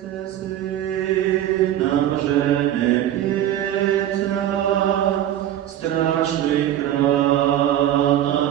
серце сина вже не б'ється, страшний крана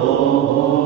Oh.